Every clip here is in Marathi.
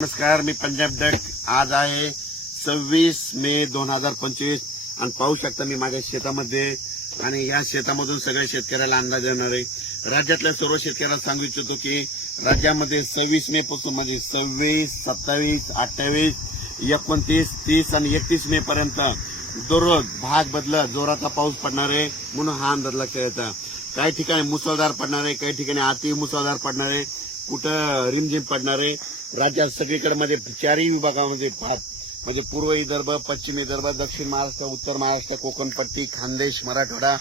नमस्कार, मी पंजाब डक. आज आहे 26 मे 2025 आणि पाहू शकता मी माझ्या शेतामध्ये आणि या शेतामधून सगळ्या शेतकऱ्याला अंदाज येणार आहे. राज्यातल्या सर्व शेतकऱ्याला सांगू इच्छितो की राज्यामध्ये 26 मे पासून म्हणजे 26, 27, 28, 29, 30 आणि 31 मे पर्यंत दररोज भाग बदलत जोराचा पाऊस पडणार आहे म्हणून हा अंदाज लक्षात येतो. काही ठिकाणी मुसळधार पडणार आहे, काही ठिकाणी अति मुसळधार पडणार आहे, कुठं रिमझिम पडणार आहे. राज्यात सगळीकडे म्हणजे चारही विभागामध्ये म्हणजे पूर्व विदर्भ, पश्चिम विदर्भ, दक्षिण महाराष्ट्र, उत्तर महाराष्ट्र, कोकणपट्टी, खानदेश, मराठवाडा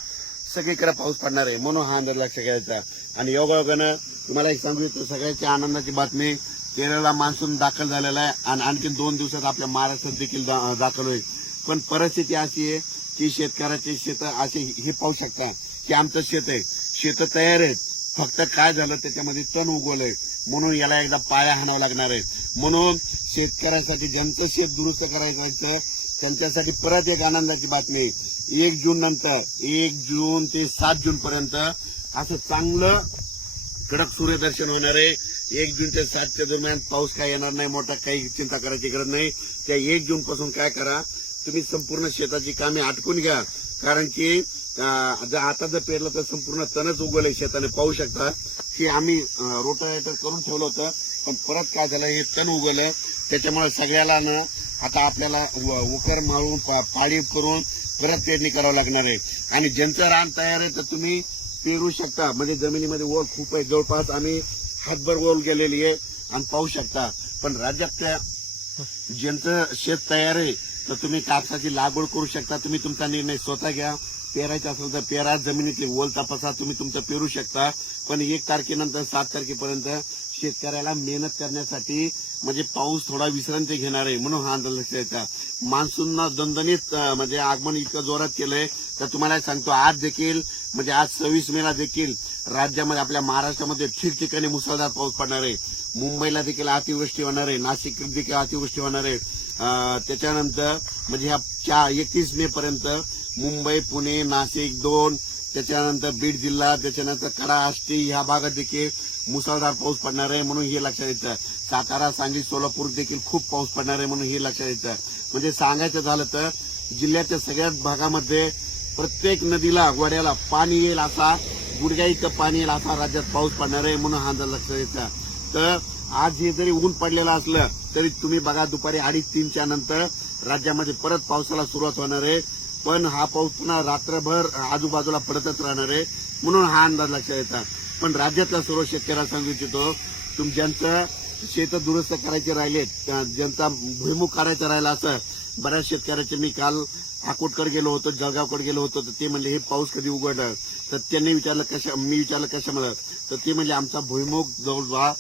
सगळीकडे पाऊस पडणार आहे म्हणून हा अंदाज लक्षात घ्यायचा. आणि योगायोगानं तुम्हाला एक सांगू इच्छितो सगळ्याच्या आनंदाची बातमी, केरळला मान्सून दाखल झालेला आहे आणि आणखी 2 दिवसात आपल्या महाराष्ट्रात देखील दाखल होईल. पण परिस्थिती अशी आहे की शेतकऱ्याचे शेत असे हे पाहू शकता की आमचं शेत आहे, शेत तयार आहेत, फक्त काय झालं त्याच्यामध्ये तण उगवलंय म्हणून याला एकदा पाया हाणावं लागणार आहे. म्हणून शेतकऱ्यांसाठी ज्यांचं शेत दुरुस्त करायचं त्यांच्यासाठी परत एक आनंदाची बातमी, 1 जून नंतर 1 जून ते 7 जून पर्यंत असं चांगलं कडक सूर्यदर्शन होणार आहे. 1 जून ते 7 च्या दरम्यान पाऊस काय येणार नाही, मोठा काही चिंता करायची गरज नाही. त्या 1 जून पासून काय करा, तुम्ही संपूर्ण शेताची कामे आटकून घ्या, कारण की आता जर पेरलं तर संपूर्ण तणच उगवलंय शेताने पाहू शकता की आम्ही रोटावेटर करून ठेवलं होतं, पण परत काय झालं हे तण उगवलं. त्याच्यामुळे सगळ्याला ना आता आपल्याला उकर मारून पाळी करून परत पेरणी करावं लागणार आहे. आणि ज्यांचं रान तयार आहे तर तुम्ही पेरू शकता, म्हणजे जमिनीमध्ये ओल खूप आहे, जवळपास आम्ही हातभर ओल गेलेली आहे आणि पाहू शकता. पण राज्यातल्या ज्यांचं शेत तयार आहे तर तुम्ही कापसाची लागवड करू शकता. तुम्ही तुमचा निर्णय स्वतः घ्या, पेरायचं असेल तर पेरा, जमिनीतली ओल तपासा, तुम्ही तुमचं पेरू शकता. पण 1 तारखेनंतर 7 तारखेपर्यंत शेतकऱ्याला मेहनत करण्यासाठी म्हणजे पाऊस थोडा विश्रांती घेणार आहे म्हणून हा अंदाज लक्षात येतो. मान्सूननं दणदणीत म्हणजे आगमन इतकं जोरात केलंय तर तुम्हाला सांगतो आज देखील म्हणजे आज 26 मेला देखील राज्यामध्ये आपल्या महाराष्ट्रामध्ये ठिकठिकाणी मुसळधार पाऊस पडणार आहे. मुंबईला देखील अतिवृष्टी होणार आहे, नाशिक देखील अतिवृष्टी होणार आहे. त्याच्यानंतर म्हणजे ह्या 31 मे पर्यंत मुंबई, पुणे, नाशिक 2, त्याच्यानंतर बीड जिल्हा, त्याच्यानंतर कडा, आष्टी ह्या भागात देखील मुसळधार पाऊस पडणार आहे म्हणून हे लक्षात येतं. सातारा, सांगली, सोलापूर देखील खूप पाऊस पडणार आहे म्हणून हे लक्षात येतं. म्हणजे सांगायचं झालं तर जिल्ह्याच्या सगळ्याच भागामध्ये प्रत्येक नदीला, गोड्याला पाणी येईल असा, गुडघ्या इतकं पाणी येईल असा राज्यात पाऊस पडणार आहे म्हणून हा अंदाज लक्षात येतं. तर आज हे जरी ऊन पडलेलं असलं तरी तुम्ही बघा दुपारी 2:30-3च्या नंतर राज्यामध्ये परत पावसाला सुरुवात होणार आहे. पण हा पाऊस पुन्हा रात्रभर आजूबाजूला पडतच राहणार आहे म्हणून हा अंदाज लक्षात येतात. पण राज्यातल्या सर्व शेतकऱ्याला सांगू इच्छितो, ज्यांचं शेत दुरुस्त करायचे राहिले, ज्यांचा भुईमुग करायचा राहिला असं बऱ्याच शेतकऱ्याचे मी काल अकोटकडे गेलो होतो, जळगावकडे गेलो होतो, तर ते म्हणले हे पाऊस कधी उघडणार, तर त्यांनी विचारलं मी विचारलं कशामध्ये, तर ते म्हणले आमचा भुईमुग जवळजवळ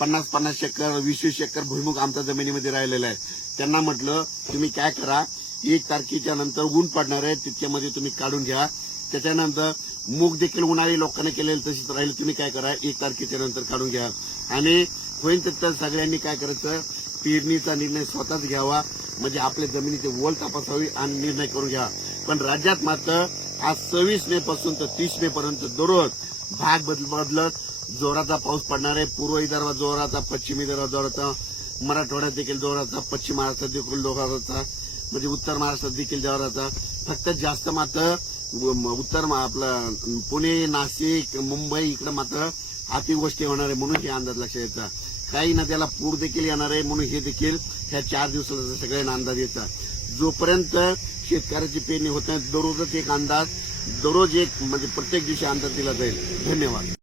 50-50 एकर 20-20 एकर भुईमुग आमच्या जमिनीमध्ये राहिलेला आहे. त्यांना म्हटलं तुम्ही काय करा, 1 तारखेच्या नंतर ऊन पडणार आहे तितक्यामध्ये तुम्ही काढून घ्या. त्याच्यानंतर मूग देखील उन्हाळी लोकांनी केलेलं तशीच राहील, तुम्ही काय करा 1 तारखेच्या नंतर काढून घ्या. आणि होईल तर सगळ्यांनी काय करायचं, पेरणीचा निर्णय स्वतःच घ्यावा, म्हणजे आपल्या जमिनीची ओल तपासावी आणि निर्णय करून घ्या. पण राज्यात मात्र आज 26 मे पासून तर 30 मे पर्यंत दररोज भाग बदलत जोराचा पाऊस पडणार आहे. पूर्व विदर्भात जोराचा, पश्चिम विदर्भात जोराचा, मराठवाड्यात देखील जोराचा, पश्चिम महाराष्ट्रात देखील जोराचा, म्हणजे उत्तर महाराष्ट्रात देखील जोराचा. फक्त जास्त मात्र उत्तर आपलं पुणे, नाशिक, मुंबई इकडे मात्र अतिवृष्टी होणार आहे म्हणून हे अंदाज लक्षात येतात. काही नद्याला पूर देखील येणार आहे म्हणून हे देखील ह्या 4 दिवसाचा सगळ्यांना अंदाज येतात. जोपर्यंत शेतकऱ्याची पेरणी होत नाही दररोजच एक अंदाज, दररोज एक म्हणजे प्रत्येक दिवशी अंदाज दिला जाईल. धन्यवाद.